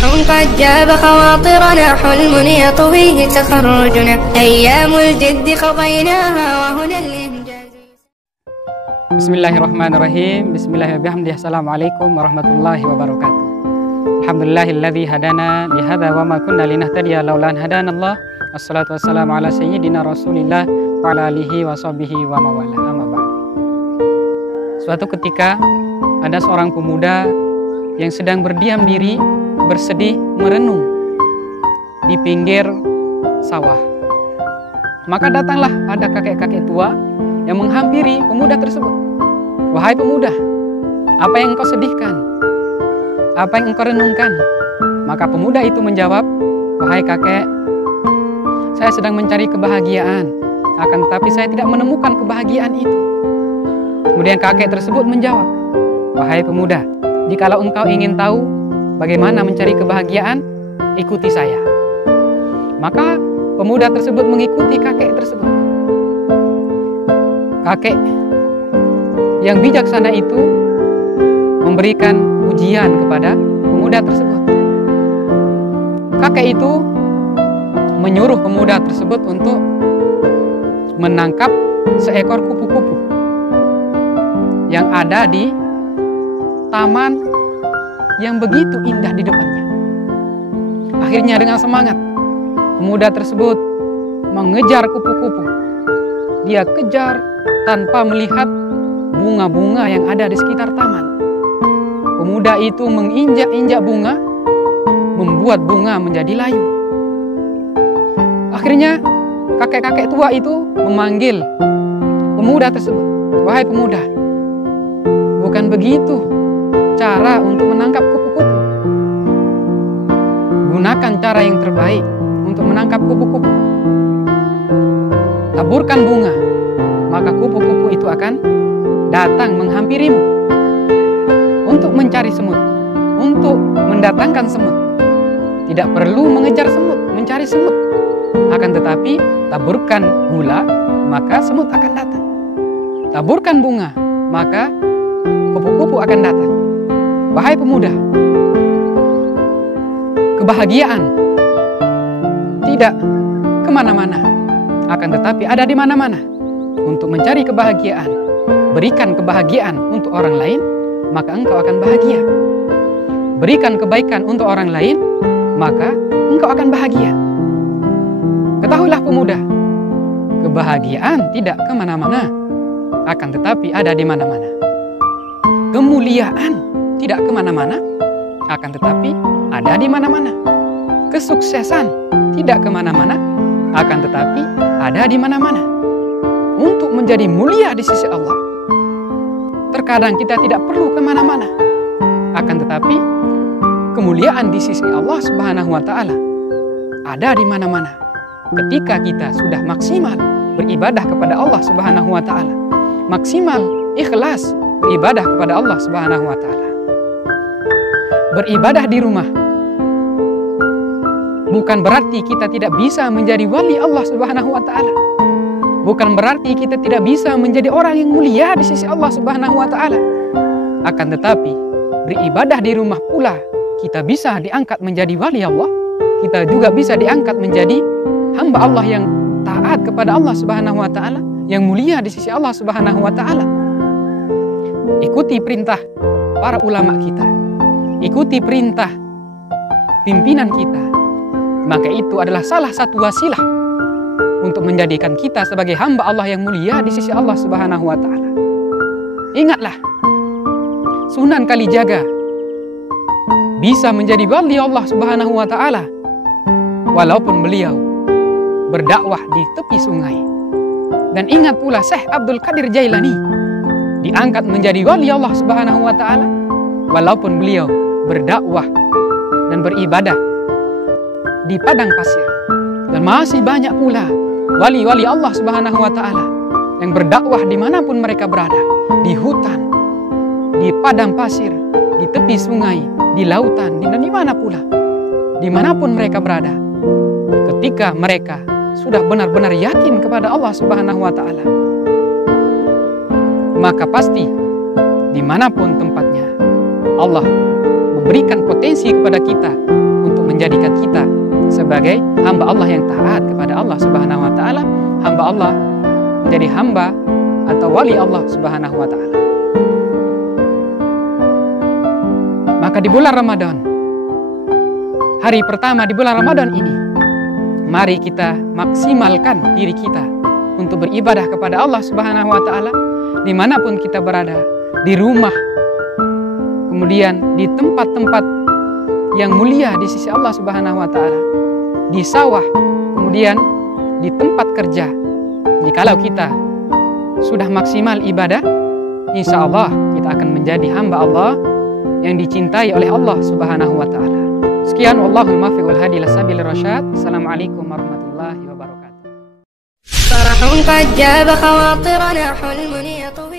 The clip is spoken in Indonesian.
فرح قد جاب خواطرنا حلم يطويه تخرجنا أيام الجد قضيناها وهنا الإنجاز. Bismillahirrahmanirrahim. Bismillahirrahmanirrahim. Assalamualaikum warahmatullahi wabarakatuh. Alhamdulillahilladzi hadana lihada wa ma kunna linahtadiya laula an hadanallah. Wassalatu wassalamu ala sayyidina Rasulillah wa ala alihi wa sahbihi wa mawala. Amma ba'd. Suatu ketika ada seorang pemuda yang sedang berdiam diri, bersedih, merenung di pinggir sawah. Maka datanglah ada kakek-kakek tua yang menghampiri pemuda tersebut. Wahai pemuda, apa yang engkau sedihkan? Apa yang engkau renungkan? Maka pemuda itu menjawab, wahai kakek, saya sedang mencari kebahagiaan, akan tetapi saya tidak menemukan kebahagiaan itu. Kemudian kakek tersebut menjawab, wahai pemuda, jikalau engkau ingin tahu bagaimana mencari kebahagiaan, ikuti saya. Maka pemuda tersebut mengikuti kakek tersebut. Kakek yang bijaksana itu memberikan ujian kepada pemuda tersebut. Kakek itu menyuruh pemuda tersebut untuk menangkap seekor kupu-kupu yang ada di taman yang begitu indah di depannya. Akhirnya dengan semangat, pemuda tersebut mengejar kupu-kupu. Dia kejar tanpa melihat bunga-bunga yang ada di sekitar taman. Pemuda itu menginjak-injak bunga, membuat bunga menjadi layu. Akhirnya kakek-kakek tua itu memanggil pemuda tersebut. Wahai pemuda, bukan begitu cara untuk menangkap kupu-kupu. Gunakan cara yang terbaik untuk menangkap kupu-kupu. Taburkan bunga, maka kupu-kupu itu akan datang menghampirimu untuk mencari semut, untuk mendatangkan semut. Tidak perlu mengejar semut, mencari semut. Akan tetapi taburkan gula, maka semut akan datang. Taburkan bunga, maka kupu-kupu akan datang. Wahai pemuda, kebahagiaan tidak kemana-mana, akan tetapi ada di mana-mana. Untuk mencari kebahagiaan, berikan kebahagiaan untuk orang lain, maka engkau akan bahagia. Berikan kebaikan untuk orang lain, maka engkau akan bahagia. Ketahuilah pemuda, kebahagiaan tidak kemana-mana, akan tetapi ada di mana-mana. Kemuliaan tidak kemana-mana, akan tetapi ada di mana-mana. Kesuksesan tidak kemana-mana, akan tetapi ada di mana-mana. Untuk menjadi mulia di sisi Allah, terkadang kita tidak perlu kemana-mana, akan tetapi kemuliaan di sisi Allah Subhanahu wa Ta'ala ada di mana-mana. Ketika kita sudah maksimal beribadah kepada Allah Subhanahu wa Ta'ala, maksimal ikhlas beribadah kepada Allah Subhanahu wa Ta'ala. Beribadah di rumah bukan berarti kita tidak bisa menjadi wali Allah Subhanahu wa Ta'ala. Bukan berarti kita tidak bisa menjadi orang yang mulia di sisi Allah Subhanahu wa Ta'ala. Akan tetapi beribadah di rumah pula kita bisa diangkat menjadi wali Allah. Kita juga bisa diangkat menjadi hamba Allah yang taat kepada Allah Subhanahu wa Ta'ala, yang mulia di sisi Allah Subhanahu wa Ta'ala. Ikuti perintah para ulama kita, ikuti perintah pimpinan kita, maka itu adalah salah satu wasilah untuk menjadikan kita sebagai hamba Allah yang mulia di sisi Allah Subhanahu wa Ta'ala. Ingatlah, Sunan Kalijaga bisa menjadi wali Allah Subhanahu wa Ta'ala walaupun beliau berdakwah di tepi sungai. Dan ingat pula Syekh Abdul Qadir Jailani diangkat menjadi wali Allah Subhanahu wa Ta'ala walaupun beliau berdakwah dan beribadah di padang pasir. Dan masih banyak pula wali-wali Allah Subhanahu wa Ta'ala yang berdakwah dimanapun mereka berada, di hutan, di padang pasir, di tepi sungai, di lautan, di mana pula, dimanapun mereka berada. Ketika mereka sudah benar-benar yakin kepada Allah Subhanahu wa Ta'ala, maka pasti dimanapun tempatnya Allah memberikan potensi kepada kita menjadikan kita sebagai hamba Allah yang taat kepada Allah Subhanahu wa taala, hamba Allah menjadi hamba atau wali Allah Subhanahu wa taala. Maka di bulan Ramadan, hari pertama di bulan Ramadan ini, mari kita maksimalkan diri kita untuk beribadah kepada Allah Subhanahu wa taala dimanapun kita berada, di rumah, kemudian di tempat-tempat yang mulia di sisi Allah Subhanahu wa taala, di sawah, kemudian di tempat kerja. Jikalau kita sudah maksimal ibadah, insya Allah kita akan menjadi hamba Allah yang dicintai oleh Allah Subhanahu wa taala. Sekian, wallahul muwaffiq wal hadi ila sabilir rasyad. Assalamualaikum warahmatullahi wabarakatuh. فرح قد جاب خواطرنا حلم يطوي